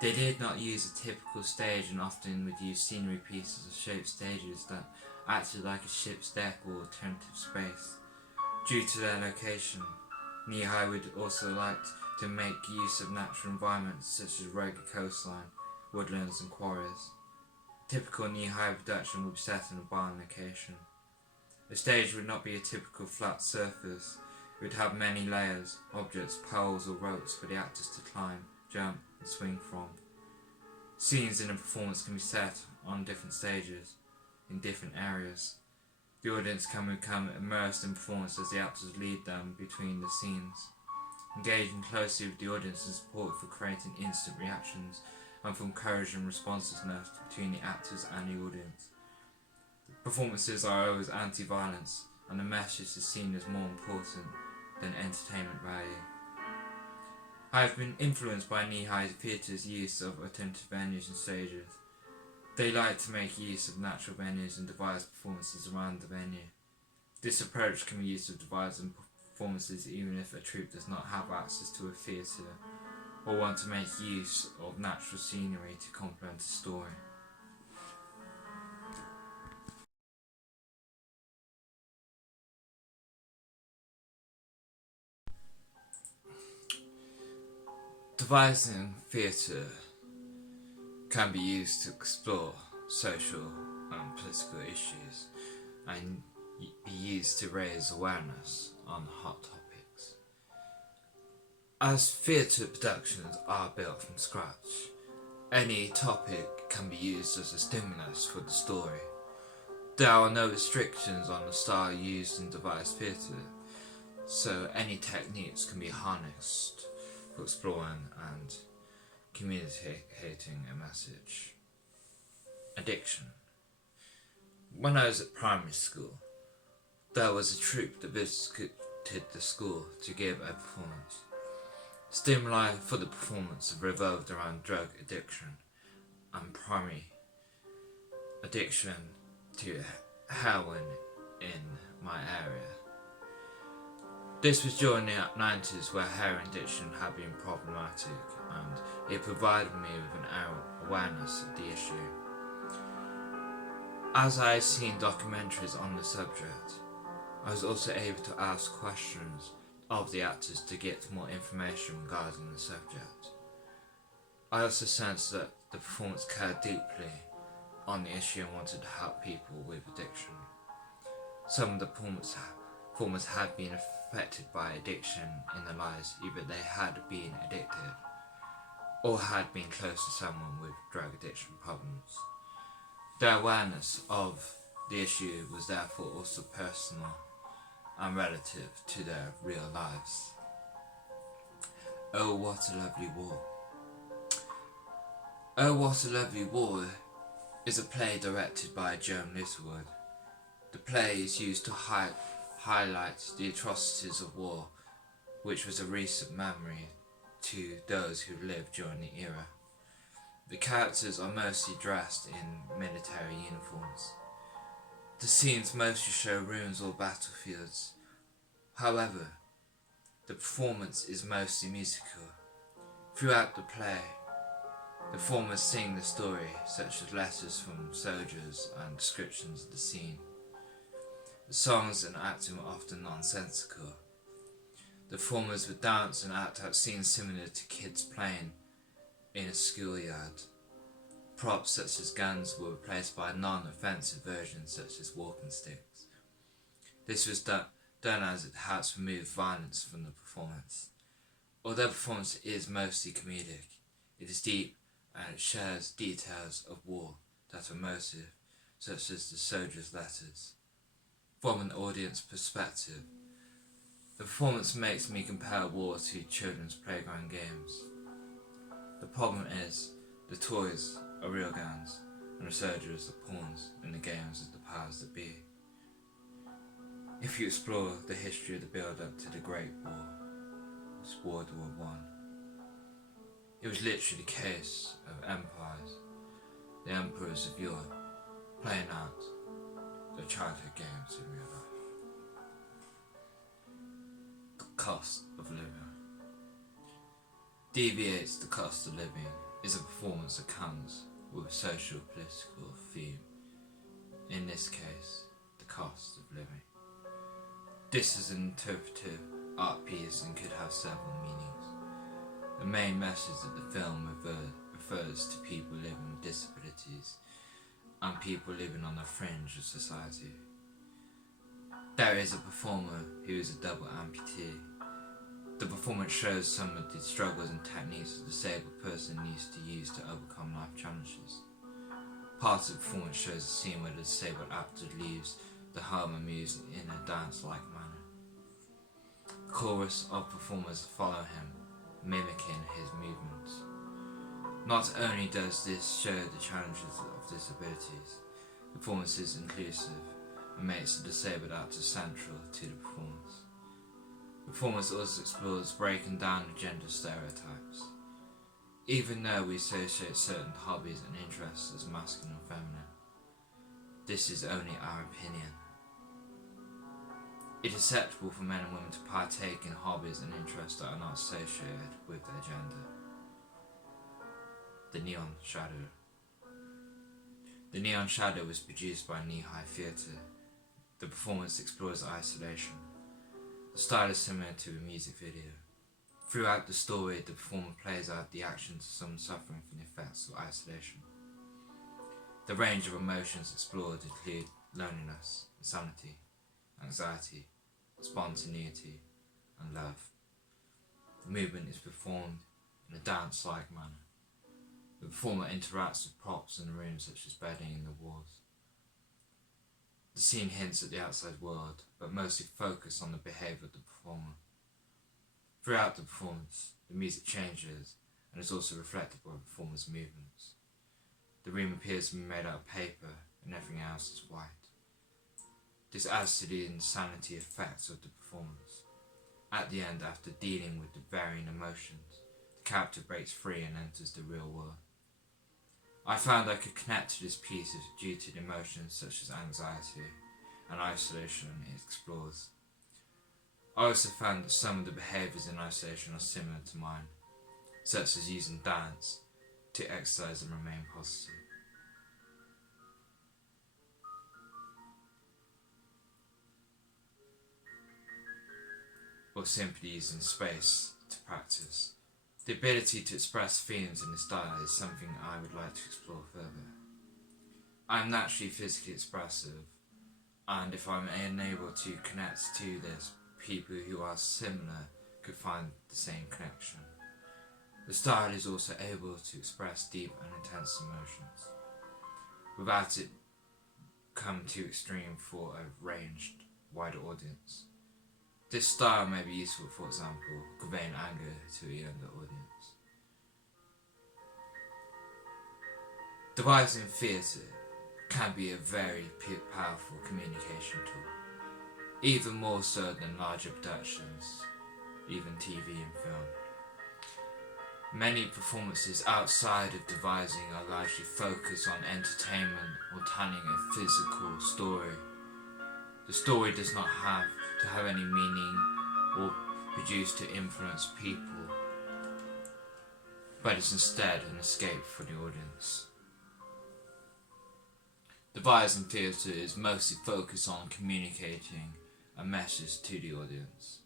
They did not use a typical stage and often would use scenery pieces or shaped stages that acted like a ship's deck or alternative space. Due to their location, Kneehigh would also like to make use of natural environments such as rugged coastline, woodlands and quarries. Typical Kneehigh production would be set in a barn location. The stage would not be a typical flat surface. It would have many layers, objects, poles or ropes for the actors to climb, jump and swing from. Scenes in a performance can be set on different stages, in different areas. The audience can become immersed in performance as the actors lead them between the scenes. Engaging closely with the audience is support for creating instant reactions and for encouraging responsiveness between the actors and the audience. Performances are always anti-violence, and the message is seen as more important than entertainment value. I have been influenced by Kneehigh Theatre's use of alternative venues and stages. They like to make use of natural venues and devise performances around the venue. This approach can be used to devise performances even if a troupe does not have access to a theatre or want to make use of natural scenery to complement a story. Devising theatre can be used to explore social and political issues and be used to raise awareness on hot topics. As theatre productions are built from scratch, any topic can be used as a stimulus for the story. There are no restrictions on the style used in devised theatre, so any techniques can be harnessed for exploring and communicating a message. Addiction. When I was at primary school, there was a troupe that visited the school to give a performance. Stimuli for the performance revolved around drug addiction and primary addiction to heroin in my area. This was during the 90s where heroin addiction had been problematic, and it provided me with an awareness of the issue. As I had seen documentaries on the subject, I was also able to ask questions of the actors to get more information regarding the subject. I also sensed that the performance cared deeply on the issue and wanted to help people with addiction. Some of the performers had been affected by addiction in their lives. Either they had been addicted or had been close to someone with drug addiction problems. Their awareness of the issue was therefore also personal and relative to their real lives. Oh, What a Lovely War. Oh, What a Lovely War is a play directed by Joan Littlewood. The play is used to highlight the atrocities of war, which was a recent memory to those who lived during the era. The characters are mostly dressed in military uniforms. The scenes mostly show ruins or battlefields. However, the performance is mostly musical. Throughout the play, the performers sing the story, such as letters from soldiers and descriptions of the scene. The songs and acting were often nonsensical. The performers would dance and act out scenes similar to kids playing in a schoolyard. Props such as guns were replaced by non-offensive versions such as walking sticks. This was done as it helps remove violence from the performance. Although the performance is mostly comedic, it is deep and it shares details of war that are emotive, such as the soldiers' letters. From an audience perspective, the performance makes me compare war to children's playground games. The problem is, the toys are real guns, and the soldiers are pawns in the games of the powers that be. If you explore the history of the build-up to the Great War, it's World War I, it was literally the case of empires, the emperors of Europe, playing out their childhood games in real life. The cost of living. Deviates the cost of living is a performance that comes with a social political theme, in this case, the cost of living. This is an interpretive art piece and could have several meanings. The main message of the film refers to people living with disabilities and people living on the fringe of society. There is a performer who is a double amputee. The performance shows some of the struggles and techniques a disabled person needs to use to overcome life challenges. Part of the performance shows a scene where the disabled actor leaves the home and moves in a dance-like manner. A chorus of performers follow him, mimicking his movements. Not only does this show the challenges of disabilities, the performance is inclusive and makes the disabled actor central to the performance. The performance also explores breaking down the gender stereotypes. Even though we associate certain hobbies and interests as masculine and feminine, this is only our opinion. It is acceptable for men and women to partake in hobbies and interests that are not associated with their gender. The Neon Shadow. The Neon Shadow was produced by Kneehigh Theatre. The performance explores isolation. The style is similar to a music video. Throughout the story, the performer plays out the actions of someone suffering from the effects of isolation. The range of emotions explored include loneliness, insanity, anxiety, spontaneity, and love. The movement is performed in a dance-like manner. The performer interacts with props in the room such as bedding in the walls. The scene hints at the outside world, but mostly focuses on the behaviour of the performer. Throughout the performance, the music changes and is also reflected by the performer's movements. The room appears to be made out of paper and everything else is white. This adds to the insanity effects of the performance. At the end, after dealing with the varying emotions, the character breaks free and enters the real world. I found I could connect to this piece due to the emotions such as anxiety and isolation it explores. I also found that some of the behaviours in isolation are similar to mine, such as using dance to exercise and remain positive. Or simply using space to practice. The ability to express feelings in this style is something I would like to explore further. I am naturally physically expressive, and if I'm unable to connect to this, people who are similar could find the same connection. The style is also able to express deep and intense emotions, without it come too extreme for a ranged, wider audience. This style may be useful, for example, conveying anger to a younger audience. Devising theatre can be a very powerful communication tool, even more so than larger productions, even TV and film. Many performances outside of devising are largely focused on entertainment or telling a physical story. The story does not have to have any meaning or produce to influence people, but is instead an escape for the audience. Devising theatre is mostly focused on communicating a message to the audience.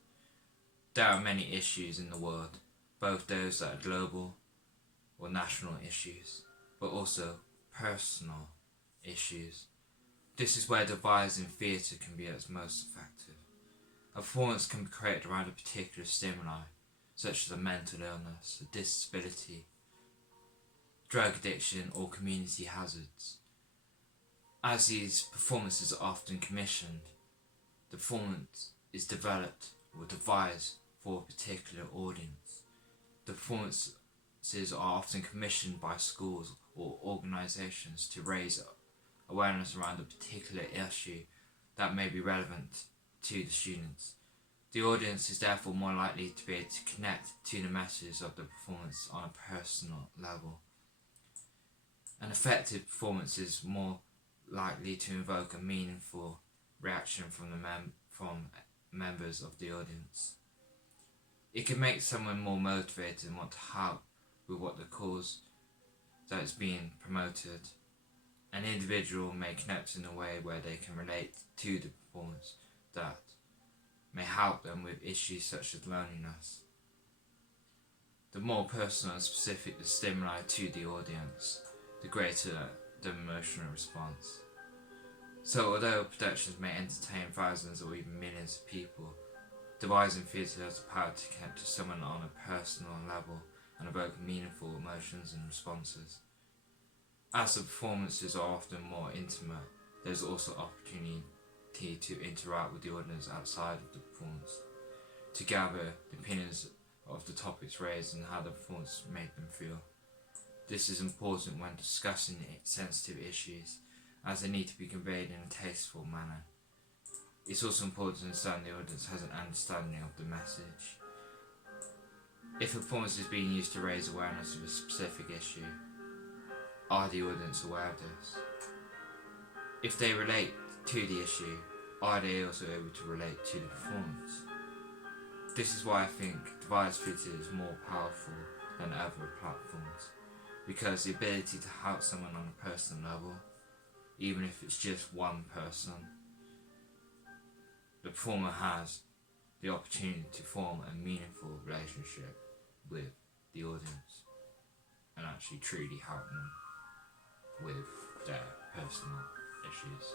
There are many issues in the world, both those that are global or national issues, but also personal issues. This is where devising theatre can be at its most effective. A performance can be created around a particular stimuli, such as a mental illness, a disability, drug addiction, or community hazards. As these performances are often commissioned, the performance is developed or devised for a particular audience. The performances are often commissioned by schools or organisations to raise awareness around a particular issue that may be relevant to the students. The audience is therefore more likely to be able to connect to the message of the performance on a personal level. An effective performance is more likely to invoke a meaningful reaction from members of the audience. It can make someone more motivated and want to help with what the cause that is being promoted. An individual may connect in a way where they can relate to the performance that may help them with issues such as loneliness. The more personal and specific the stimuli to the audience, the greater the emotional response. So although productions may entertain thousands or even millions of people, devising theatre has the power to connect to someone on a personal level and evoke meaningful emotions and responses. As the performances are often more intimate, there is also opportunity to interact with the audience outside of the performance, to gather the opinions of the topics raised and how the performance made them feel. This is important when discussing sensitive issues, as they need to be conveyed in a tasteful manner. It's also important to understand the audience has an understanding of the message. If a performance is being used to raise awareness of a specific issue, are the audience aware of this? If they relate to the issue, are they also able to relate to the performance? This is why I think devised theatre is more powerful than other platforms, because the ability to help someone on a personal level, even if it's just one person, the performer has the opportunity to form a meaningful relationship with the audience and actually truly help them with their personal issues.